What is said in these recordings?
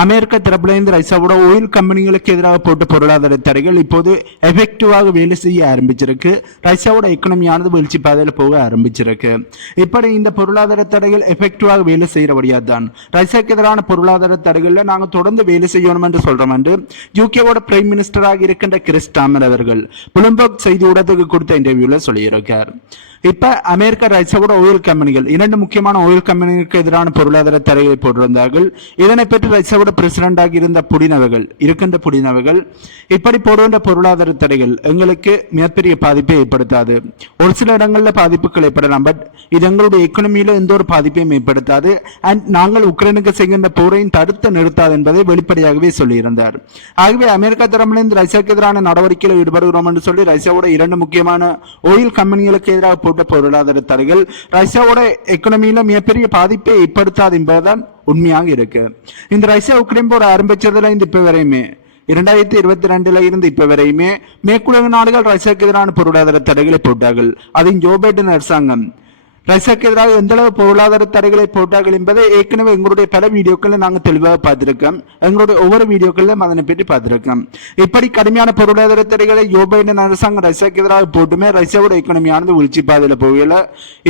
அமெரிக்க தரப்பிலிருந்து ரஷ்யாவோட ஆயில் கம்பெனிகளுக்கு எதிராக போட்ட பொருளாதார தடைகள் இப்போது எஃபெக்டிவாக வேலை செய்ய ஆரம்பிச்சிருக்கு. ரஷ்யாவோட எக்கனமியானது வீழ்ச்சி பாதையில் போக ஆரம்பிச்சிருக்கு. இப்படி இந்த பொருளாதார தடைகள் எஃபெக்டிவாக வேலை செய்யறபடியா தான் ரஷ்யாவுக்கு எதிரான பொருளாதார தடைகள்ல நாங்க தொடர்ந்து வேலை செய்யணும் என்று சொல்றோம் என்று யூகேவோட பிரைம் மினிஸ்டராக இருக்கின்ற கிறிஸ் ஸ்டாமர் அவர்கள் புளம்பர்க் செய்தி ஊடகத்துக்கு கொடுத்த இன்டர்வியூல சொல்லியிருக்கார். இப்ப அமெரிக்கா ரஷ்யாவோட ஆயில் கம்பெனிகள் இரண்டு முக்கியமான ஆயில் கம்பெனிகளுக்கு எதிரான பொருளாதார தடைகளை போட்டிருந்தார்கள். இதனை பற்றி ரஷ்யாவோட பிரசிடண்டாக இருந்த இருக்கின்ற புடினவர்கள் இப்படி போடுகின்ற பொருளாதார தடைகள் எங்களுக்கு மிகப்பெரிய பாதிப்பை ஏற்படுத்தாது. ஒரு சில இடங்கள்ல பாதிப்புகள் ஏற்படலாம், பட் இது எங்களுடைய எக்கனமியில எந்த ஒரு பாதிப்பையும் ஏற்படுத்தாது. அண்ட் நாங்கள் உக்ரைனுக்கு செய்கின்ற போரையும் தடுத்து நிறுத்தாது என்பதை வெளிப்படையாகவே சொல்லியிருந்தார். ஆகவே அமெரிக்கா தரப்பிலிருந்து ரஷ்யாவுக்கு எதிரான நடவடிக்கையில் ஈடுபடுகிறோம் என்று சொல்லி ரஷ்யாவோட இரண்டு முக்கியமான ஆயில் கம்பெனிகளுக்கு எதிராக பொருளாதார தடைகள் ரஷ்யாவோட எக்கனமியில மிகப்பெரிய பாதிப்பை ஏற்படுத்தாது என்பதுதான் உண்மையாக இருக்கு. இந்த ரஷ்யா உக்ரைன் போர் ஆரம்பிச்சதுல இந்த இப்ப வரையுமே 2022 இருந்து இப்ப வரையுமே மேற்குலக நாடுகள் ரஷ்யாவுக்கு எதிரான பொருளாதார தடைகளை போட்டார்கள். அதுவும் ஜோ பைடன் அரசாங்கம் ரஷ்யாவுக்கு எதிராக எந்த அளவு பொருளாதார தடைகளை போட்டார்கள் என்பதை ஏற்கனவே எங்களுடைய பல வீடியோக்களை நாங்கள் தெளிவாக பார்த்திருக்கோம். எங்களுடைய ஒவ்வொரு வீடியோக்களிலும் அதனை பற்றி பார்த்திருக்கோம். இப்படி கடுமையான பொருளாதார தடைகளை ஜோ பைடன் அரசாங்கம் ரஷ்யாவுக்கு எதிராக போட்டுமே ரஷ்யாவோட எக்கனமியானது வீழ்ச்சி பாதையில போகல.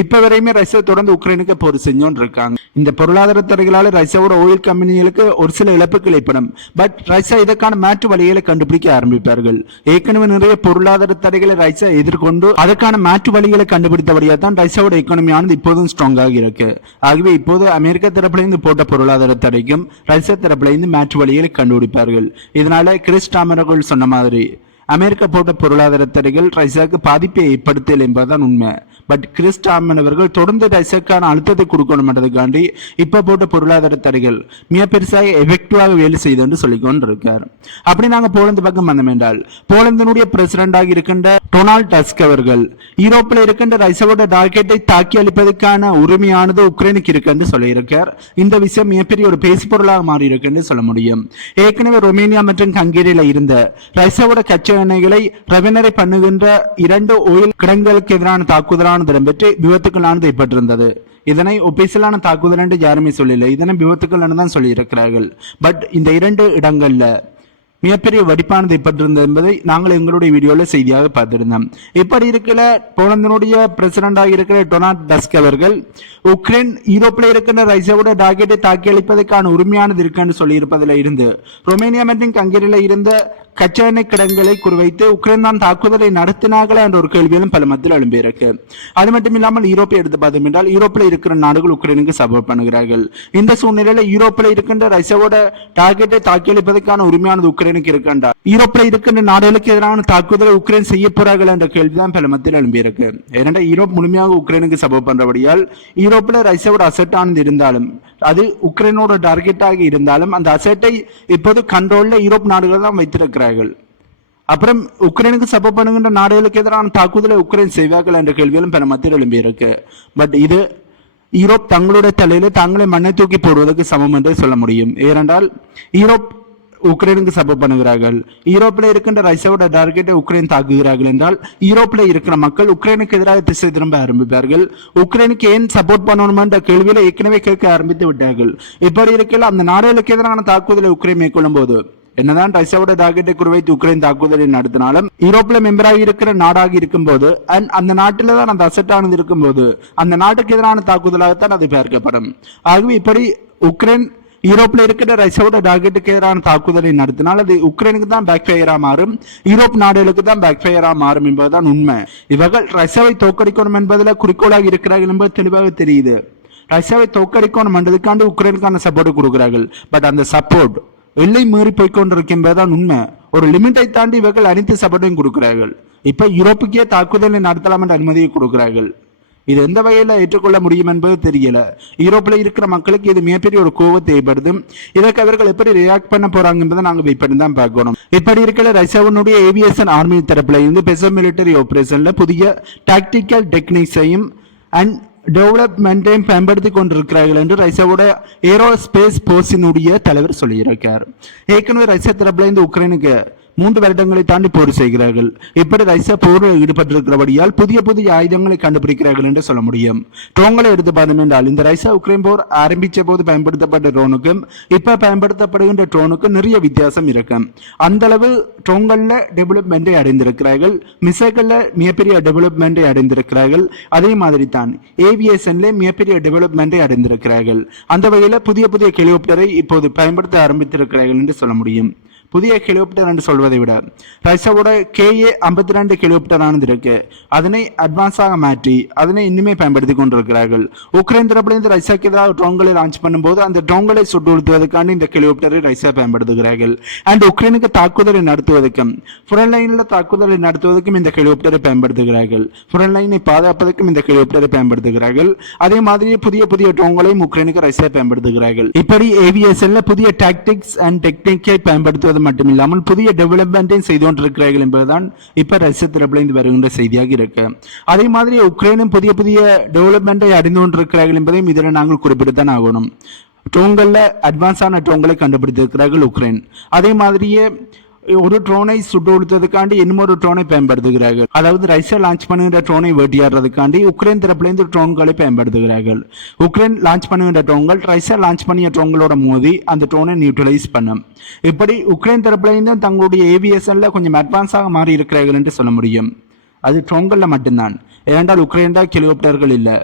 இப்ப வரையுமே ரஷ்யா தொடர்ந்து உக்ரைனுக்கு போர் செஞ்சோன்னு இருக்காங்க. இந்த பொருளாதார தடைகளால் ரஷ்யாவோட ஆயில் கம்பெனிகளுக்கு ஒரு சில இழப்புகள் ஏற்படும். பட் ரஷ்யா இதற்கான மாற்று வழிகளை கண்டுபிடிக்க ஆரம்பிப்பார்கள். ஏற்கனவே நிறைய பொருளாதார தடைகளை ரஷ்யா எதிர்கொண்டு அதற்கான மாற்று வழிகளை கண்டுபிடித்தபடியா தான் ரஷ்யாவோட எக்கனமியானது இப்போதும் ஸ்ட்ராங்காக இருக்கு. ஆகவே இப்போது அமெரிக்க தரப்பிலிருந்து போட்ட பொருளாதார தடைக்கும் ரஷ்யா தரப்பிலிருந்து மாற்று வழிகளை கண்டுபிடிப்பார்கள். இதனால கிறிஸ் ஸ்டாமர் அவர்கள் சொன்ன மாதிரி அமெரிக்கா போட்ட பொருளாதார தடைகள் ரஷ்யாவுக்கு பாதிப்பை ஏற்படுத்தல் என்பதுதான் உண்மை. பட் கிறிஸ் ஸ்டாமர் அவர்கள் தொடர்ந்து ரஷ்யாவுக்கான அழுத்தத்தை கொடுக்கணும் என்றதுக்காண்டி இப்ப போட்ட பொருளாதார தடைகள் மிக பெருசாக எஃபெக்டிவாக வேலை செய்து என்று சொல்லிக்கொண்டு இருக்கார். அப்படி நாங்க போலந்து பக்கம் வந்தோம் என்றால் போலந்தினுடைய பிரசிடண்டாக இருக்கின்ற டொனால்ட் டஸ்க் அவர்கள் யூரோப்பில் இருக்கின்ற ரஷ்யாவோட டார்கெட்டை தாக்கி அளிப்பதற்கான உரிமையானது உக்ரைனுக்கு இருக்கு என்று சொல்லியிருக்கார். இந்த விஷயம் மிகப்பெரிய ஒரு பேசு பொருளாக மாறி இருக்கு என்று சொல்ல முடியும். ஏற்கனவே ரொமேனியா மற்றும் ஹங்கேரியில இருந்த ரஷ்யாவோட கச்சா எண்ணெய்களை ரவினரை பண்ணுகின்ற இரண்டு ஆயில் கிடங்குகளுக்கு எதிரான தாக்குதலான இடம்பெற்று விபத்துக்களானது ஏற்பட்டிருந்தது. இதனை ஒபிசியலான தாக்குதல் என்று யாருமே சொல்லல, இதனை விபத்துக்கள் தான் சொல்லி இருக்கிறார்கள். பட் இந்த இரண்டு இடங்கள்ல மிகப்பெரிய வெடிப்பானது ஏற்பட்டிருந்தது என்பதை நாங்கள் எங்களுடைய வீடியோல செய்தியாக பார்த்திருந்தோம். இப்படி இருக்கிற போலந்தினுடைய பிரசிடண்டாக இருக்கிற டொனால்ட் டஸ்க் அவர்கள் உக்ரைன் யூரோப்பில் இருக்கிற ரஷ்யாவோட டார்கெட்டை தாக்கி அளிப்பதற்கான உரிமையானது இருக்குன்னு சொல்லி இருப்பதில் இருந்து ரொமேனியா மற்றும் ஹங்கேரியில இருந்த கச்சா எண்ணெய் கிடங்குகளை குறிவைத்து உக்ரைன் தான் தாக்குதலை நடத்தினார்களா என்ற ஒரு கேள்வியிலும் பல மத்தியில் எழும்பியிருக்கு. அது மட்டும் இல்லாமல் யூரோப்பை எடுத்து பார்த்தோம் என்றால் யூரோப்பில் இருக்கிற நாடுகள் உக்ரைனுக்கு சப்போர்ட் பண்ணுகிறார்கள். இந்த சூழ்நிலையில யூரோப்பில் இருக்கின்ற ரஷ்யாவோட டார்கெட்டை தாக்கி அளிப்பதற்கான உரிமையானது உக்ரைனுக்கு இருக்கின்றார். யூரோப்பில் இருக்கின்ற நாடுகளுக்கு எதிரான தாக்குதலை உக்ரைன் செய்ய போறார்கள் என்ற கேள்விதான் பல மத்தியில் எழும்பியிருக்கு. ஏனென்றால் யூரோப் முழுமையாக உக்ரைனுக்கு சப்போர்ட் பண்றபடியால் யூரோப்பில் ரஷ்யாவோட அசெட் ஆனது இருந்தாலும் அது உக்ரைனோட டார்கெட்டாக இருந்தாலும் அந்த அசெட்டை இப்போது கண்ட்ரோல்ல யூரோப் நாடுகள் தான் வைத்திருக்கிறார்கள். அப்புறம் உக்ரைனுக்கு சப்போர்ட் பண்ணுகின்ற நாடுகளுக்கு எதிரான தாக்குதலை உக்ரைன் செய்வார்கள் என்ற கேள்வியிலும் பல மத்தியில் எழும்பியிருக்கு. பட் இது யூரோப் தங்களுடைய தலையில தாங்களே மண்ணை தூக்கி போடுவதற்கு சமம் என்று சொல்ல முடியும். ஏனென்றால் யூரோப் உக்ரைனுக்கு சப்போர்ட் பண்ணுகிறார்கள். யூரோப்பில் இருக்கின்ற ரஷ்யாவோட டார்கெட்டை உக்ரைன் தாக்குகிறார்கள் என்றால் யூரோப்பில் இருக்கிற மக்கள் உக்ரைனுக்கு எதிராக திசை திரும்ப ஆரம்பிப்பார்கள். உக்ரைனுக்கு ஏன் சப்போர்ட் பண்ணணும் என்ற கேள்வியில ஏற்கனவே கேட்க ஆரம்பித்து விட்டார்கள். இப்படி இருக்கையில் அந்த நாடுகளுக்கு எதிரான தாக்குதலை உக்ரைன் மேற்கொள்ளும் போது என்னதான் ரஷ்யாவோட டார்கெட்டை குறிவைத்து உக்ரைன் தாக்குதலை நடத்தினாலும் யூரோப்ல மெம்பராக இருக்கிற நாடாக இருக்கும் போது அந்த நாட்டில தான் அந்த அசெட்டானது இருக்கும் போது அந்த நாட்டுக்கு எதிரான தாக்குதலாகத்தான் அது பார்க்கப்படும். ஆகவே இப்படி உக்ரைன் யூரோப்ல இருக்கிற ரஷ்யாவோட டார்கெட்டுக்கு எதிரான தாக்குதலை நடத்தினால் அது உக்ரைனுக்கு தான் பேக் ஃபயரா மாறும், யூரோப் நாடுகளுக்கு தான் பேக் ஃபயரா மாறும் என்பதுதான் உண்மை. இவர்கள் ரஷ்யாவை தோற்கடிக்கணும் என்பதில் குறிக்கோளாக இருக்கிறார்கள் என்பது தெளிவாக தெரியுது. ரஷ்யாவை தோற்கடிக்கணும் என்றதுக்காண்டு உக்ரைனுக்கான சப்போர்ட் கொடுக்கிறார்கள். பட் அந்த சப்போர்ட் எல்லை மீறி போய்கொண்டிருக்கின்றதுதான் உண்மை. ஒரு லிமிட்டை தாண்டி இவர்கள் அனைத்து சப்போர்ட்டையும் கொடுக்கிறார்கள். இப்ப யூரோப்புக்கே தாக்குதலை நடத்தலாம் என்ற அனுமதியை கொடுக்கிறார்கள். இது எந்த வகையில ஏற்றுக்கொள்ள முடியும் என்பது தெரியல. யூரோப்ல இருக்கிற மக்களுக்கு இது மிகப்பெரிய ஒரு கோபத்தை ஏற்படுது. இதற்கு அவர்கள் எப்படி ரியாக்ட் பண்ண போறாங்க என்பதை நாங்க வெயிட் பண்ணி தான் பார்க்கணும். இப்படி இருக்கிற ரஷ்யாவினுடைய ஏவியேஷன் ஆர்மி தரப்புல இருந்து பெசோ மிலிட்டரி ஆபரேஷன்ல புதிய டாக்டிக்கல் டெக்னிக்ஸையும் அண்ட் டெவலப்மெண்ட்டையும் பயன்படுத்தி கொண்டிருக்கிறார்கள் என்று ரஷ்யாவோட ஏரோஸ்பேஸ் போர்ஸினுடைய தலைவர் சொல்லியிருக்கார். ஏற்கனவே ரஷ்யா தரப்புல இருந்து உக்ரைனுக்கு 3 வருடங்களை தாண்டி போர் செய்கிறார்கள். இப்படி ரஷ்யா போரில் ஈடுபட்டிருக்கிறபடியால் புதிய புதிய ஆயுதங்களை கண்டுபிடிக்கிறார்கள் என்று சொல்ல முடியும். ட்ரோன்களை எடுத்து பார்த்தோம் என்றால் இந்த ரஷ்யா உக்ரைன் போர் ஆரம்பித்த போது பயன்படுத்தப்பட்ட ட்ரோனுக்கும் இப்ப பயன்படுத்தப்படுகின்ற ட்ரோனுக்கும் நிறைய வித்தியாசம் இருக்கு. அந்த அளவு ட்ரோன்கள்ல டெவலப்மெண்ட்டை அடைந்திருக்கிறார்கள், மிசைகள்ல மிகப்பெரிய டெவலப்மெண்ட்டை அடைந்திருக்கிறார்கள். அதே மாதிரி தான் ஏவியேஷன்ல மிகப்பெரிய டெவலப்மெண்ட்டை அடைந்திருக்கிறார்கள். அந்த வகையில் புதிய புதிய ஹெலிகாப்டரை இப்போது பயன்படுத்த ஆரம்பித்திருக்கிறார்கள் என்று சொல்ல முடியும். புதிய ஹெலிகாப்டர் என்று சொல்வதை விட ரஷ்யாவோட KA-52 ஹெலிகாப்டர் ஆனது இருக்கு. அதனை அட்வான்ஸாக மாற்றி அதனை இன்னுமே பயன்படுத்தி கொண்டிருக்கிறார்கள். உக்ரைன் தரப்பிலிருந்து ரஷ்யாக்கு ஏதாவது ட்ரோன்களை லான்ச் பண்ணும்போது அந்த ட்ரோன்களை சுட்டு வீழ்த்துவதற்கான இந்த ஹெலிகாப்டரை ரஷ்யா பயன்படுத்துகிறார்கள். அண்ட் உக்ரைனுக்கு தாக்குதலை நடத்துவதற்கும் ஃப்ரண்ட் லைனில் தாக்குதலை நடத்துவதற்கும் இந்த ஹெலிகாப்டரை பயன்படுத்துகிறார்கள். ஃப்ரண்ட் லைனை பாதுகாப்பதற்கும் இந்த ஹெலிகாப்டரை பயன்படுத்துகிறார்கள். அதே மாதிரி புதிய புதிய ட்ரோன்களையும் உக்ரைனுக்கு ரஷ்யா பயன்படுத்துகிறார்கள். இப்படி ஏவியேஷன்ல புதிய டாக்டிக்ஸ் அண்ட் டெக்னிக்கை பயன்படுத்துவது மட்டுமில்லாமல் புதிய டெவலப்மெண்ட்டையும் செய்து கொண்டிருக்கிறார்கள் என்பதுதான் இப்ப ரஷ்ய தரப்பிலிருந்து வருகின்ற செய்தியாக இருக்கு. அதே மாதிரி உக்ரைனும் புதிய புதிய டெவலப்மெண்ட்டை அடைந்து கொண்டிருக்கிறார்கள் என்பதையும் இதில் நாங்கள் குறிப்பிடத்தான் ஆகணும். ட்ரோன்கள்ல அட்வான்ஸான ட்ரோன்களை கண்டுபிடித்திருக்கிறார்கள் உக்ரைன். அதே மாதிரியே ஒரு ட்ரோனை சுட்டு கொடுத்ததுக்காண்டி இன்னொரு ட்ரோனை பயன்படுத்துகிறார்கள். அதாவது ரஷ்யா லான்ச் பண்ணுகின்ற ட்ரோனை வேட்டியாடுறதுக்காண்டி உக்ரைன் தரப்பிலிருந்து ட்ரோன்களை பயன்படுத்துகிறார்கள். உக்ரைன் லான்ச் பண்ணுகின்ற ட்ரோன்கள் ரஷ்யா லான்ச் பண்ணிய ட்ரோன்களோட மோதி அந்த ட்ரோனை நியூட்ரலைஸ் பண்ணும். இப்படி உக்ரைன் தரப்பிலிருந்து தங்களுடைய ஏவியேஷன்ல கொஞ்சம் அட்வான்ஸாக மாறி இருக்கிறார்கள் என்று சொல்ல முடியும். அது ட்ரோன்கள்ல மட்டும்தான். ஏனென்றால் உக்ரைன் தான் ஹெலிகாப்டர்கள் இல்லை,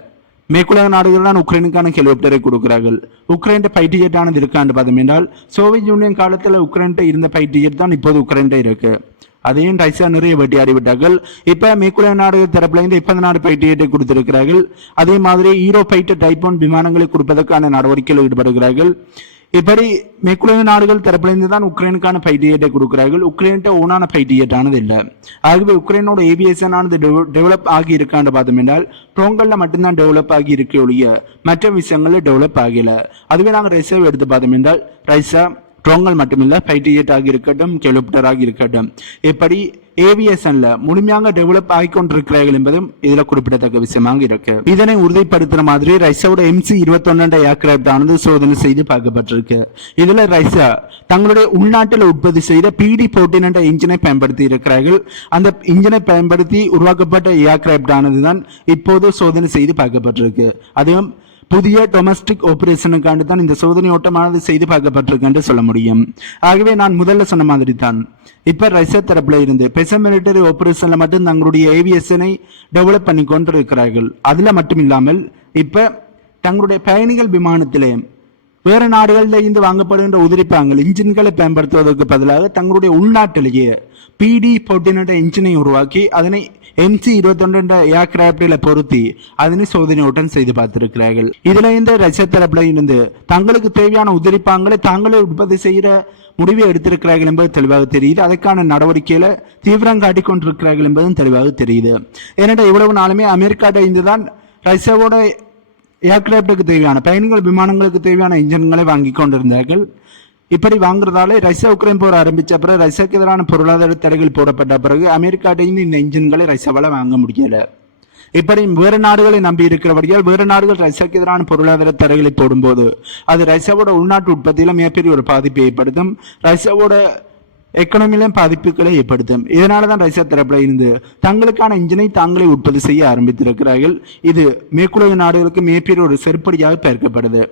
மேற்குலக நாடுகள் தான் உக்ரைனுக்கான ஹெலிகாப்டரை கொடுக்கிறார்கள். உக்ரைன் ஃபைட்டர் ஜெட் ஆனது இருக்கான்னு பார்த்தோம் என்றால் சோவியத் யூனியன் காலத்தில் உக்ரைன் இருந்த ஃபைட்டர் ஜெட் தான் இப்போது உக்ரைன் இருக்கு. அதையும் ரஷ்யா நிறைய வேட்டையாடி விட்டார்கள். இப்ப மேற்குலக நாடுகள் தரப்புல இருந்து 24 ஃபைட்டர் ஜெட்டை கொடுத்திருக்கிறார்கள். அதே மாதிரி ஈரோ ஃபைட்டர் டைப் 1 விமானங்களை கொடுப்பதற்கான நடவடிக்கையில் ஈடுபடுகிறார்கள். இப்படி மேற்குலக நாடுகள் தரப்பிலிருந்து தான் உக்ரைனுக்கான ஃபைட்டர் ஜெட்டை கொடுக்கிறார்கள். உக்ரைன்ட்ட ஓனான ஃபைட்டர் ஜெட் ஆனது இல்லை. ஆகவே உக்ரைனோட ஏவியேஷன் ஆனது டெவலப் ஆகி இருக்கான்னு பார்த்தோம் என்றால் ட்ரோன்கள்ல மட்டும்தான் டெவலப் ஆகி இருக்க ஒழிய மற்ற விஷயங்களில் டெவலப் ஆகல. அதுவே நாங்கள் ரஷ்யாவை எடுத்து பார்த்தோம் என்றால் ரஷ்யா ட்ரோன்கள் மட்டுமில்ல ஃபைட்டர் ஜெட் ஆகி இருக்கட்டும், ஹெலிகாப்டர் ஆகி இருக்கட்டும், இப்படி ஏவியேஷன்ல முழுமையாக டெவலப் ஆகிக்கொண்டிருக்கிறார்கள் என்பதும் இதுல குறிப்பிடத்தக்க விஷயமாக இருக்கு. இதனை உறுதிப்படுத்துற மாதிரி ரஷ்யாவோட MC-21 ஏர்கிராப்ட் ஆனது சோதனை செய்து பார்க்கப்பட்டிருக்கு. இதுல ரஷ்யா தங்களுடைய உள்நாட்டில் உற்பத்தி செய்த PD-14 இன்ஜினை பயன்படுத்தி இருக்கிறார்கள். அந்த இன்ஜினை பயன்படுத்தி உருவாக்கப்பட்ட ஏர்கிராப்ட் ஆனதுதான் இப்போது சோதனை செய்து பார்க்கப்பட்டிருக்கு. அதுவும் புதிய டொமஸ்டிக் ஆபரேஷனுக்காண்டு தான் இந்த சோதனை ஓட்டமானது செய்து பார்க்கப்பட்டிருக்கு என்று சொல்ல முடியும். ஆகவே நான் முதல்ல சொன்ன மாதிரி தான் இப்ப ரஷ்யா தரப்புல இருந்து ஸ்பெஷல் மிலிட்டரி ஆபரேஷன்ல மட்டும் தங்களுடைய ஏவியேஷனை டெவலப் பண்ணி கொண்டு இருக்கிறார்கள். அதுல மட்டும் இல்லாமல் இப்ப தங்களுடைய பயணிகள் விமானத்திலே வேற நாடுகளில் இருந்து வாங்கப்படுகின்ற உதிரிப்பாங்கள் இன்ஜின்களை பயன்படுத்துவதற்கு பதிலாக தங்களுடைய உள்நாட்டிலேயே PD-14 இன்ஜினை உருவாக்கி அதனை MC-21 ஏர்கிராப்டில பொருத்தி அதனை சோதனை ஓட்டம் செய்து பார்த்திருக்கிறார்கள். இதுல இந்த ரஷ்ய தரப்புல இருந்து தங்களுக்கு தேவையான உதிரிப்பாங்களை தாங்களே உற்பத்தி செய்கிற முடிவை எடுத்திருக்கிறார்கள் என்பது தெளிவாக தெரியுது. அதற்கான நடவடிக்கையில தீவிரம் காட்டிக் கொண்டிருக்கிறார்கள் என்பதும் தெளிவாக தெரியுது. ஏனென்றால் இவ்வளவு நாளுமே அமெரிக்காட்ட இருந்துதான் ரஷ்யாவோட ஏர்கிராப்டுக்கு தேவையான பயணிகள் விமானங்களுக்கு தேவையான இன்ஜின்களை வாங்கி கொண்டிருந்தார்கள். இப்படி வாங்குறதால ரஷ்யா உக்ரைன் போர் ஆரம்பிச்ச பிறகு ரஷ்யாவுக்கு எதிரான பொருளாதார தடைகள் போடப்பட்ட பிறகு அமெரிக்காட்டையும் இந்த இன்ஜின்களை ரஷ்யாவால வாங்க முடியல. இப்படி வேறு நாடுகளை நம்பி இருக்கிறபடியால் வேறு நாடுகள் ரஷ்யாவுக்கு எதிரான பொருளாதார தடைகளை போடும்போது அது ரஷ்யாவோட உள்நாட்டு உற்பத்தியில மிகப்பெரிய ஒரு பாதிப்பை ஏற்படுத்தும், ரஷ்யாவோட எக்கனாமியிலும் பாதிப்புகளை ஏற்படுத்தும். இதனாலதான் ரஷ்யா தரப்புல இருந்து தங்களுக்கான இன்ஜினை தாங்களே உற்பத்தி செய்ய ஆரம்பித்திருக்கிறார்கள். இது மேற்குலக நாடுகளுக்கு மிகப்பெரிய ஒரு செருப்படியாக பார்க்கப்படுது.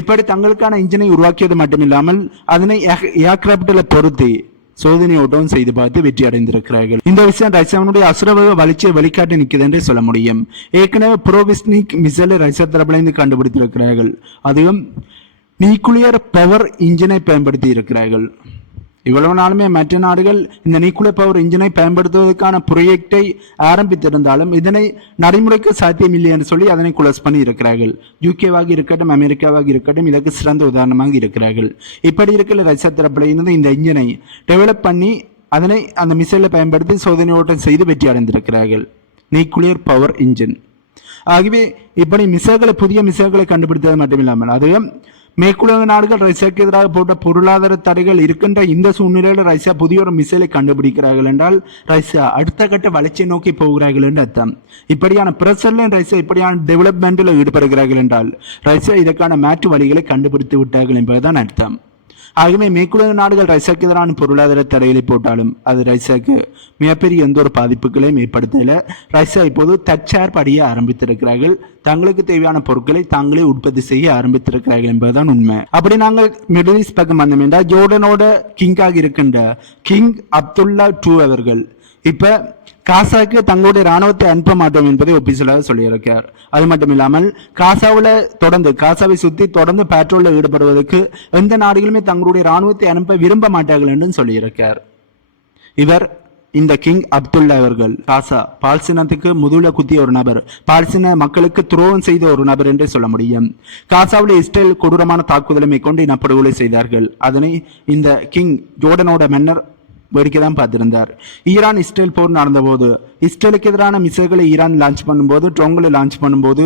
இப்படி தங்களுக்கான இன்ஜினை உருவாக்கியது மட்டுமில்லாமல் அதனை ஏர்கிராப்ட்ல பொருத்தி சோதனை ஓட்டம் செய்து பார்த்து வெற்றி அடைந்திருக்கிறார்கள். இந்த விஷயம் ரஷ்யாவுடைய அசுரவக வளர்ச்சியை வெளிக்காட்டி நிற்குது என்றே சொல்ல முடியும். ஏற்கனவே புரோவிஸ்னிக் மிசைலை ரஷ்யா தரப்புல இருந்து கண்டுபிடித்திருக்கிறார்கள். அதுவும் நியூக்ளியர் பவர் இன்ஜினை பயன்படுத்தி இருக்கிறார்கள். இவ்வளவு நாளுமே மற்ற நாடுகள் இந்த நியூக்ளியர் பவர் இன்ஜினை பயன்படுத்துவதற்கான ப்ராஜெக்டை ஆரம்பித்திருந்தாலும் இதனை நடைமுறைக்கு சாத்தியமில்லை என்று சொல்லி அதனை குளோஸ் பண்ணி இருக்கிறார்கள். யூகேவாக இருக்கட்டும், அமெரிக்காவாக இருக்கட்டும், இதற்கு சிறந்த உதாரணமாக இருக்கிறார்கள். இப்படி இருக்கிற ரஷ்யா தரப்புல இருந்து இந்த இன்ஜினை டெவலப் பண்ணி அதனை அந்த மிசைலை பயன்படுத்தி சோதனை ஓட்டம் செய்து வெற்றி அடைந்திருக்கிறார்கள். Nuclear power engine. ஆகவே இப்படி புதிய மிசைல்களை கண்டுபிடித்தது மட்டுமில்லாமல் அதுவும் மேற்குலக நாடுகள் ரஷ்யாவுக்கு எதிராக போட்ட பொருளாதார தடைகள் இருக்கின்ற இந்த சூழ்நிலையில் ரஷ்யா புதிய ஒரு மிசைலை கண்டுபிடிக்கிறார்கள் என்றால் ரஷ்யா அடுத்த கட்ட வளர்ச்சியை நோக்கி போகிறார்கள் என்று அர்த்தம். இப்படியான பிரஷர்ல ரஷ்யா இப்படியான டெவலப்மெண்ட்டில் ஈடுபடுகிறார்கள் என்றால் ரஷ்யா இதற்கான மாற்று வழிகளை கண்டுபிடித்து விட்டார்கள் என்பதுதான் அர்த்தம். ஆகவே மேற்குலக நாடுகள் ரஷ்யாவுக்கு எதிரான பொருளாதார தடைகளை போட்டாலும் அது ரஷ்யாவுக்கு மிகப்பெரிய எந்த ஒரு பாதிப்புகளையும் ஏற்படுத்தல. ரஷ்யா இப்போது தற்சார்பு அடைய ஆரம்பித்திருக்கிறார்கள். தங்களுக்கு தேவையான பொருட்களை தாங்களே உற்பத்தி செய்ய ஆரம்பித்திருக்கிறார்கள் என்பதுதான் உண்மை. அப்படி நாங்கள் மிடில் ஈஸ்ட் பக்கம் வந்தோம் என்றால் ஜோர்டனோட கிங்காக இருக்கின்ற கிங் அப்துல்லா II அவர்கள் இப்ப காசாக்கு தங்களுடைய ராணுவத்தை அனுப்ப மாட்டோம் என்பதை ஒபிஷியலாக சொல்லியிருக்கார். அது மட்டும் இல்லாமல் காசாவை சுத்தி தொடர்ந்து பேட்ரோலில் ஈடுபடுவதற்கு எந்த நாடுகளுமே தங்களுடைய ராணுவத்தை அனுப்ப விரும்ப மாட்டார்கள் என்று சொல்லியிருக்கார். இவர் இந்த கிங் அப்துல்லா அவர்கள் காசா பால்சினத்துக்கு முதுகுல குத்திய ஒரு நபர், பால்சின மக்களுக்கு துரோகம் செய்த ஒரு நபர் என்றே சொல்ல முடியும். காசாவில் இஸ்ரேல் கொடூரமான தாக்குதலை மேற்கொண்டு இனப்படுகொலை செய்தார்கள். அதனை இந்த கிங் ஜோர்டனோட மன்னர் வேடிக்கை தான் பார்த்திருந்தார். ஈரான் இஸ்ரேல் போர் நடந்தபோது இஸ்ரேலுக்கு எதிரான மிசைல்களை ஈரான் லான்ச் பண்ணும்போது ட்ரோன்களை லான்ச் பண்ணும்போது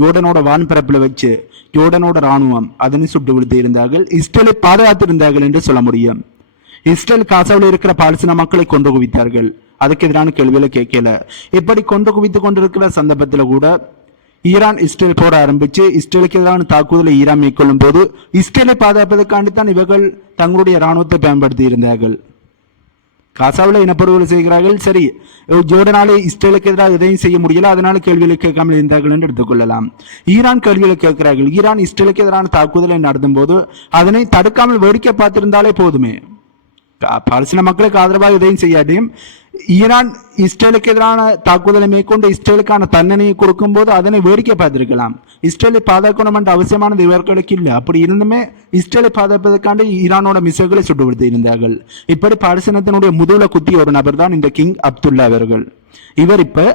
ஜோர்டனோட வான்பரப்பில் வச்சு ஜோர்டனோட ராணுவம் அதனை சுட்டு விழுத்து இருந்தார்கள். இஸ்ரேலை பாதுகாத்திருந்தார்கள் என்று சொல்ல முடியும். இஸ்ரேல் காசாவில் இருக்கிற பாலஸ்தீன மக்களை கொண்டு குவித்தார்கள். அதுக்கு எதிரான கேள்வியில கேட்கல. இப்படி கொண்டு குவித்துக் கொண்டிருக்கிற சந்தர்ப்பத்தில் கூட ஈரான் இஸ்ரேல் போர் ஆரம்பிச்சு இஸ்ரேலுக்கு எதிரான தாக்குதலை ஈரான் மேற்கொள்ளும் போது இஸ்ரேலை பாதுகாப்பதற்காண்டித்தான் இவர்கள் தங்களுடைய ராணுவத்தை பயன்படுத்தி இருந்தார்கள். காசாவில் இனப்படுகொலை செய்கிறார்கள். சரி, ஜோர்டனாலே இஸ்ரேலுக்கு எதிராக எதையும் செய்ய முடியல, அதனால கேள்விகளை கேட்காமல் இருந்தார்கள் என்று எடுத்துக்கொள்ளலாம். ஈரான் கேள்விகளை கேட்கிறார்கள். ஈரான் இஸ்ரேலுக்கு எதிரான தாக்குதலை நடத்தும் போது அதனை தடுக்காமல் வேடிக்கை பார்த்திருந்தாலே போதுமே. பாலஸ்தீன மக்களுக்கு ஆதரவாக எதையும் செய்யாதையும் ஈரான் இஸ்ரேலுக்கு எதிரான தாக்குதலை மேற்கொண்டு இஸ்ரேலுக்கான தண்டனையை கொடுக்கும் போது அதனை வேடிக்கை பார்த்திருக்கலாம். இஸ்ரேலை பாதுகாக்கணும் என்ற அவசியமானது இவர்களுக்கு இல்லை. அப்படி இருந்துமே இஸ்ரேலை பாதுகாப்பதற்காண்டி ஈரானோட மிசைல்களை சுட்டுவிடுத்தி இருந்தார்கள். இப்படி பாலஸ்தீனத்தினுடைய முதுகுல குத்திய ஒரு நபர் தான் இந்த கிங் அப்துல்லா அவர்கள். இவர் இப்ப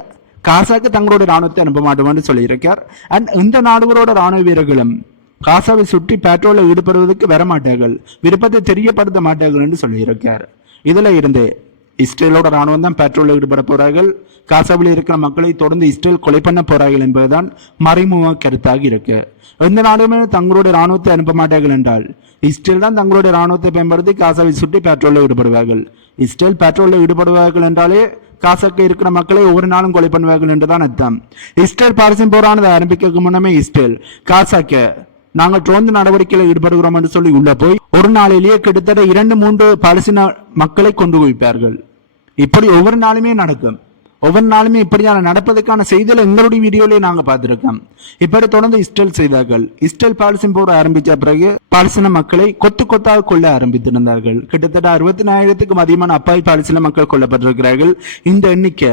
காசாக்கு தங்களுடைய ராணுவத்தை அனுப்ப மாட்டோம்னு சொல்லியிருக்கார். அண்ட் இந்த நாடுகளோட ராணுவ வீரர்களும் காசாவை சுற்றி பேட்ரோலில் ஈடுபடுவதற்கு வரமாட்டார்கள், விருப்பத்தை தெரியப்படுத்த மாட்டார்கள் என்று சொல்லியிருக்கார். இதுல இருந்து இஸ்ரேலோட ராணுவம் தான் பேட்ரோலில் ஈடுபட போறார்கள். காசாவில் இருக்கிற மக்களை தொடர்ந்து இஸ்ரேல் கொலை பண்ண போறார்கள் என்பதுதான் மறைமுக கருத்தாக இருக்கு. எந்த நாடுமே தங்களுடைய ராணுவத்தை அனுப்ப மாட்டார்கள் என்றால் இஸ்ரேல் தான் தங்களுடைய ராணுவத்தை பயன்படுத்தி காசாவை சுற்றி பேட்ரோலில் ஈடுபடுவார்கள். இஸ்ரேல் பேட்ரோலில் ஈடுபடுவார்கள் என்றாலே காசாக்கு இருக்கிற மக்களை ஒவ்வொரு நாளும் கொலை பண்ணுவார்கள் என்றுதான் அர்த்தம். இஸ்ரேல் பாலஸ்தீன் போரானதை ஆரம்பிக்க முன்னமே இஸ்ரேல் காசாக்க நாங்கள் தொடர்ந்து நடவடிக்கையில் ஈடுபடுகிறோம் என்று சொல்லி உள்ள போய் ஒரு நாளிலேயே கிட்டத்தட்ட 2-3 பாலஸ்தீன மக்களை கொண்டு குவிப்பார்கள். இப்படி ஒவ்வொரு நாளுமே நடக்கும். ஒவ்வொரு நாளுமே இப்படியான நடப்பதற்கான செய்திகளை எங்களுடைய வீடியோலயே நாங்க பார்த்திருக்கோம். இப்படி தொடர்ந்து இஸ்ரேல் செய்தார்கள். இஸ்ரேல் பாலஸ்தீன் போர் ஆரம்பிச்ச பிறகு பாலஸ்தீன மக்களை கொத்து கொத்தாக கொல்ல ஆரம்பித்திருந்தார்கள். கிட்டத்தட்ட 64,000க்கும் அதிகமான அப்பாவி பாலஸ்தீன மக்கள் கொல்லப்பட்டிருக்கிறார்கள். இந்த எண்ணிக்கை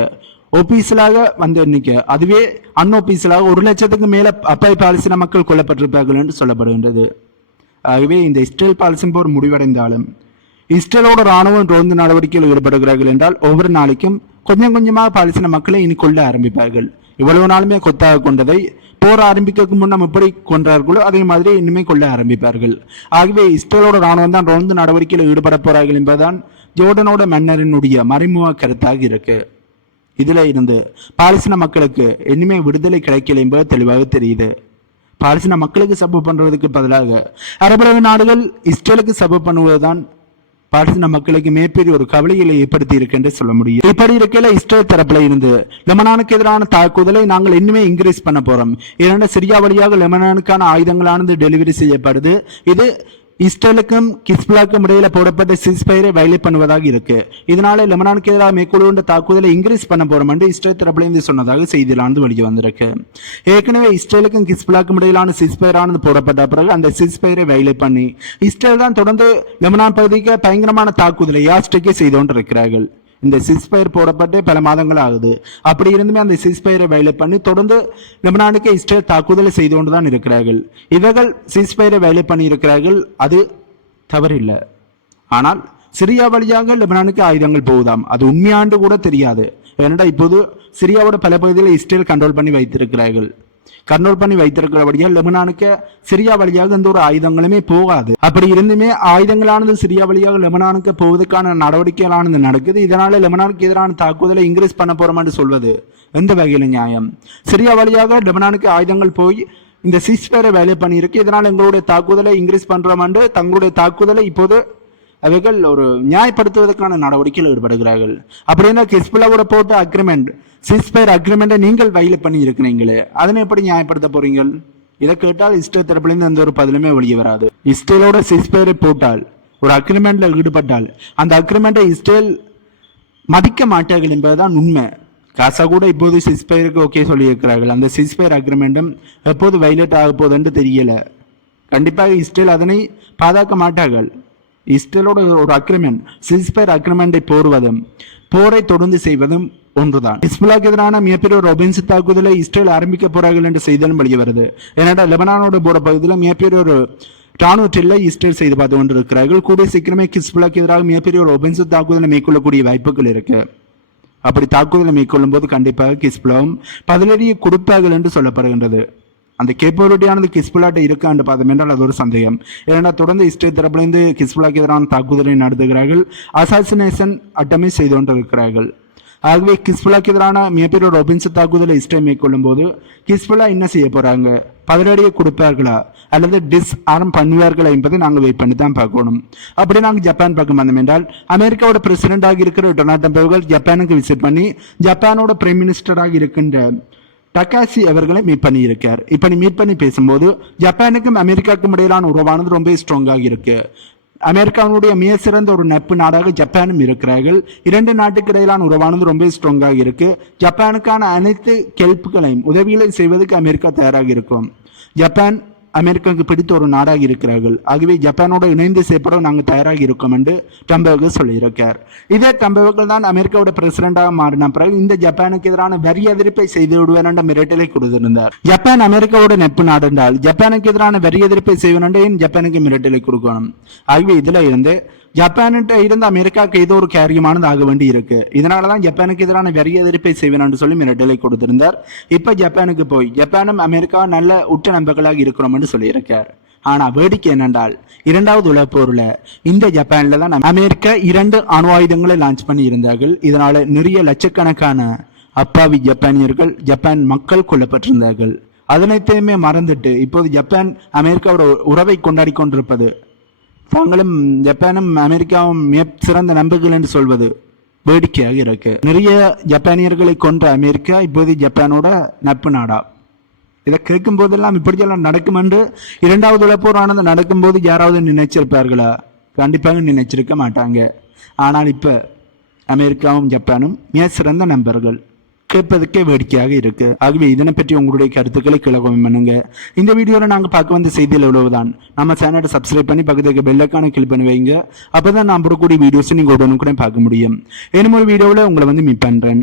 ஒபீசலாக வந்த எண்ணிக்கை, அதுவே அன்ஒபீசலாக 1,00,000க்கு மேல அப்பாவி பாலஸ்தீன மக்கள் கொல்லப்பட்டிருப்பார்கள் என்று சொல்லப்படுகின்றது. ஆகவே இந்த இஸ்ரேல் பாலஸ்தீன் போர் முடிவடைந்தாலும் இஸ்ரேலோட ராணுவம் தொடர்ந்து நடவடிக்கையில் ஈடுபடுகிறார்கள் என்றால் ஒவ்வொரு நாளைக்கும் கொஞ்சம் கொஞ்சமாக பாலஸ்தீன மக்களை இனி கொல்ல ஆரம்பிப்பார்கள். இவ்வளவு நாளுமே கொத்தாக கொண்டதை போர் ஆரம்பிக்க முன்னம் எப்படி கொன்றார்களோ அதே மாதிரி இனிமே கொல்ல ஆரம்பிப்பார்கள். ஆகவே இஸ்ரேலோட ராணுவம் தான் தொடர்ந்து நடவடிக்கையில் ஈடுபட போறார்கள் என்பதுதான் ஜோர்டனோட மன்னரினுடைய மறைமுக கருத்தாக இருக்கு. இதுல இருந்து பாலஸ்தீன மக்களுக்கு இனிமே விடுதலை கிடைக்கல என்பது தெளிவாக தெரியுது. பாலஸ்தீன மக்களுக்கு சப்போர்ட் பண்றதுக்கு பதிலாக அரபு நாடுகள் இஸ்ரேலுக்கு சப்போர்ட் பண்ணுவதுதான் பாலஸ்தீன மக்களுக்கு மிகப்பெரிய ஒரு கவலைகளை ஏற்படுத்தி இருக்கு என்று சொல்ல முடியும். இப்படி இருக்கையில இஸ்ரேல் தரப்புல இருந்து லெபனானுக்கு எதிரான தாக்குதலை நாங்கள் இன்னுமே இன்க்ரீஸ் பண்ண போறோம். இரண்டு சிரியா வழியாக லெபனானுக்கான ஆயுதங்களானது டெலிவரி செய்யப்படுது. இது இஸ்ரேலுக்கும் ஹிஸ்புல்லாவுக்கும் இடையில போடப்பட்ட சீஸ்ஃபயரை வயலேட் பண்ணுவதாக இருக்கு. இதனால லெபனானுக்கு எதிராக மேற்கொள்ளுகின்ற தாக்குதலை இன்க்ரீஸ் பண்ண போறோம் என்று இஸ்ரேல் தரப்பிலிருந்து சொன்னதாக செய்தியிலானது வெளியே வந்திருக்கு. ஏற்கனவே இஸ்ரேலுக்கும் ஹிஸ்புல்லாவுக்கும் இடையிலான சீஸ்ஃபயரானது போடப்பட்ட பிறகு அந்த சீஸ்ஃபயரை வயலேட் பண்ணி இஸ்ரேல் தான் தொடர்ந்து லெபனான் பகுதிக்கு பயங்கரமான தாக்குதலை யாஸ்டிக்கே செய்து கொண்டிருக்கிறார்கள். இந்த சீஸ்ஃபயர் போடப்பட்டு பல மாதங்கள் ஆகுது. அப்படி இருந்துமே அந்த சீஸ்ஃபயரை வயலேட் பண்ணி தொடர்ந்து லெபனானுக்கு இஸ்ரேல் தாக்குதலை செய்து கொண்டுதான் இருக்கிறார்கள். இவர்கள் சீஸ்ஃபயரை வயலேட் பண்ணி இருக்கிறார்கள், அது தவறில்லை. ஆனால் சிரியா வழியாக லெபனானுக்கு ஆயுதங்கள் போகுதாம், அது உண்மையாண்டு கூட தெரியாது. ஏனென்றா இப்போது சிரியாவோட பல பகுதிகளை இஸ்ரேல் கண்ட்ரோல் பண்ணி வைத்திருக்கிறபடியால் லெபனானுக்கு சிரியா வழியாக எந்த ஒரு ஆயுதங்களுமே போகாது. அப்படி இருந்துமே ஆயுதங்களானது சிரியா வழியாக லெபனானுக்கு போவதற்கான நடவடிக்கைகளானது நடக்குது. இதனால லெபனானுக்கு எதிரான தாக்குதலை இன்க்ரீஸ் பண்ண போறோம் என்று சொல்வது எந்த வகையில நியாயம்? சிரியா வழியாக லெபனானுக்கு ஆயுதங்கள் போய் இந்த சீஸ்ஃபயரை வேலை பண்ணியிருக்கு. இதனால் எங்களுடைய தாக்குதலை இன்க்ரீஸ் பண்றோம் என்று தங்களுடைய தாக்குதலை இப்போது அவைகள் ஒரு நியாயப்படுத்துவதற்கான நடவடிக்கையில் ஈடுபடுகிறார்கள். அப்படின்னா ஹிஸ்புல்லாவோட போட்ட சீஸ்ஃபயர் அக்ரிமெண்டை நீங்கள் வயலேட் பண்ணி இருக்கிறீங்களே, அதனை எப்படி நியாயப்படுத்த போறீங்க? இதை கேட்டால் இஸ்ரேல் தரப்பிலிருந்து எந்த ஒரு பதிலுமே வெளியே வராது. இஸ்ரேலோட சிஸ்பயரை போட்டால், ஒரு அக்ரிமெண்ட்ல ஈடுபட்டால் அந்த அக்ரிமெண்டை இஸ்ரேல் மதிக்க மாட்டார்கள் என்பதுதான் உண்மை. காசா கூட இப்போது சிஸ்பயருக்கு ஓகே சொல்லியிருக்கிறார்கள். அந்த சிஸ்பயர் அக்ரிமெண்ட்டும் எப்போது வைலேட் ஆக போகுதுன்னு தெரியல. கண்டிப்பாக இஸ்ரேல் அதனை பாதுகாக்க மாட்டார்கள். இஸ்ரேலோட ஒரு அக்ரிமெண்ட், சிஸ்பயர் அக்ரிமெண்டை போடுவதும் போரை தொடர்ந்து செய்வதும் ஒன்றுதான். ஹிஸ்புல்லாக்கு எதிரான மிகப்பெரிய ஒரு ஒபென்சி தாக்குதலை இஸ்ரேல் ஆரம்பிக்க போறார்கள் என்ற செய்தியும் வெளியே வருது. ஏன்னா லெபனானோட போற பகுதியில் மிகப்பெரிய ஒரு ராணுவ ட்ரில்லை இஸ்ரேல் செய்து பார்த்து கொண்டிருக்கிறார்கள். கூடிய சீக்கிரமே ஹிஸ்புல்லாக்கு எதிராக மிகப்பெரிய ஒரு ஒபென்சி தாக்குதலை மேற்கொள்ளக்கூடிய வாய்ப்புகள் இருக்கு. அப்படி தாக்குதலை மேற்கொள்ளும் போது கண்டிப்பாக ஹிஸ்புல்லாவும் பதிலடியை கொடுப்பார்கள் என்று சொல்லப்படுகின்றது. அந்த கேப்பபிலிட்டியானது ஹிஸ்புல்லாட்ட இருக்கான்னு பார்த்தோம் என்றால் அது ஒரு சந்தேகம். ஏன்னா தொடர்ந்து இஸ்ரேல் தரப்பிலிருந்து ஹிஸ்புல்லாக்கு எதிரான தாக்குதலை நடத்துகிறார்கள், அசாசினேஷன் அட்டமே செய்து கொண்டிருக்கிறார்கள். ஆகவே ஹிஸ்புல்லாக்கு எதிரான மிகப்பெரிய ஒரு ஒபென்சி தாக்குதலை இஸ்ரேல் மேற்கொள்ளும் போது ஹிஸ்புல்லா என்ன செய்ய போறாங்க, பதிலடியை கொடுப்பார்களா அல்லது டிஸ்ஆர்ம் பண்ணுவார்களா என்பதை நாங்கள் வெயிட் பண்ணி தான் பார்க்கணும். அப்படி நாங்கள் ஜப்பான் பக்கம் வந்தோம் என்றால் அமெரிக்காவோட பிரசிடென்டாக இருக்கிற டொனால்ட் ட்ரம்ப் அவர்கள் ஜப்பானுக்கு விசிட் பண்ணி ஜப்பானோட பிரைம் மினிஸ்டராக இருக்கின்ற டக்காசி அவர்களை மீட் பண்ணி இருக்கார். இப்ப மீட் பண்ணி பேசும்போது ஜப்பானுக்கும் அமெரிக்காவுக்கும் இடையிலான உறவானது ரொம்ப ஸ்ட்ராங்காக இருக்கு. அமெரிக்காவுடைய மிக சிறந்த ஒரு நட்பு நாடாக ஜப்பானும் இருக்கிறார்கள். இரண்டு நாட்டுக்கு இடையிலான உறவானது ரொம்ப ஸ்ட்ராங்காக இருக்கு. ஜப்பானுக்கான அனைத்து ஹெல்ப்புகளையும் உதவிகளை செய்வதற்கு அமெரிக்கா தயாராக இருக்கும். ஜப்பான் அமெரிக்காவுக்கு பிடித்த ஒரு நாடாக இருக்கிறார்கள். ஆகவே ஜப்பானோட இணைந்து செயற்பட நாங்கள் தயாராக இருக்கோம் என்று ட்ரம்ப் அவர்கள் சொல்லியிருக்கார். இதே ட்ரம்ப் அவர்கள் தான் அமெரிக்காவோட பிரசிடண்டாக மாறின பிறகு இந்த ஜப்பானுக்கு எதிரான வரி எதிர்ப்பை செய்து விடுவேன் என்ற மிரட்டலை கொடுத்திருந்தார். ஜப்பான் அமெரிக்காவோட நட்பு நாடு என்றால் ஜப்பானுக்கு எதிரான வரி எதிர்ப்பை செய்வேன் ஜப்பானுக்கு மிரட்டலை கொடுக்கணும். ஆகவே இதுல இருந்து ஜப்பான்கிட்ட இருந்து அமெரிக்காவுக்கு ஏதோ ஒரு காரியமானது ஆக வேண்டி இருக்கு. இதனாலதான் ஜப்பானுக்கு எதிரான வரி எதிர்ப்பை செய்வேன் சொல்லி மிரட்டலை கொடுத்திருந்தார். இப்ப ஜப்பானுக்கு போய் ஜப்பானும் அமெரிக்காவும் நல்ல உற்ற நண்பர்களாக இருக்கிறோம் என்று சொல்லியிருக்கார். ஆனா வேடிக்கை என்னென்றால் இரண்டாவது உலக போர்ல இந்த ஜப்பான்ல தான் அமெரிக்கா 2 அணு ஆயுதங்களை லான்ச் பண்ணி இருந்தார்கள். இதனால நிறைய லட்சக்கணக்கான அப்பாவி ஜப்பானியர்கள், ஜப்பான் மக்கள் கொல்லப்பட்டிருந்தார்கள். அதனைத்தையுமே மறந்துட்டு இப்போது ஜப்பான் அமெரிக்காவோட உறவை கொண்டாடி கொண்டிருப்பது, தாங்களும் ஜப்பானும் அமெரிக்காவும் மிக சிறந்த நண்பர்கள் என்று சொல்வது வேடிக்கையாக இருக்கு. நிறைய ஜப்பானியர்களை கொன்ற அமெரிக்கா இப்போது ஜப்பானோட நட்பு நாடா. இதை கேட்கும் போதெல்லாம் இப்படியெல்லாம் நடக்கும் என்று இரண்டாவது உலகப்போரானது நடக்கும் போது யாராவது நினைச்சிருப்பார்களா? கண்டிப்பாக நினைச்சிருக்க மாட்டாங்க. ஆனால் இப்ப அமெரிக்காவும் ஜப்பானும் மிக சிறந்த நண்பர்கள். கேட்பதற்கே வேடிக்கையாக இருக்கு. ஆகவே இதனை பற்றி உங்களுடைய கருத்துக்களை கீழே கமெண்ட் பண்ணுங்க. இந்த வீடியோவில் நாங்கள் பார்க்க வந்த செய்தியில் எவ்வளவுதான். நம்ம சேனலை சப்ஸ்கிரைப் பண்ணி பக்கத்துக்கு பெல்லைக்கான கிளிக் பண்ணி வைங்க. அப்பதான் நான் போடக்கூடிய வீடியோஸ் நீங்க உடனுக்குடன் பார்க்க முடியும். இன்னும் ஒரு வீடியோவில் உங்களை மீட் பண்றேன்.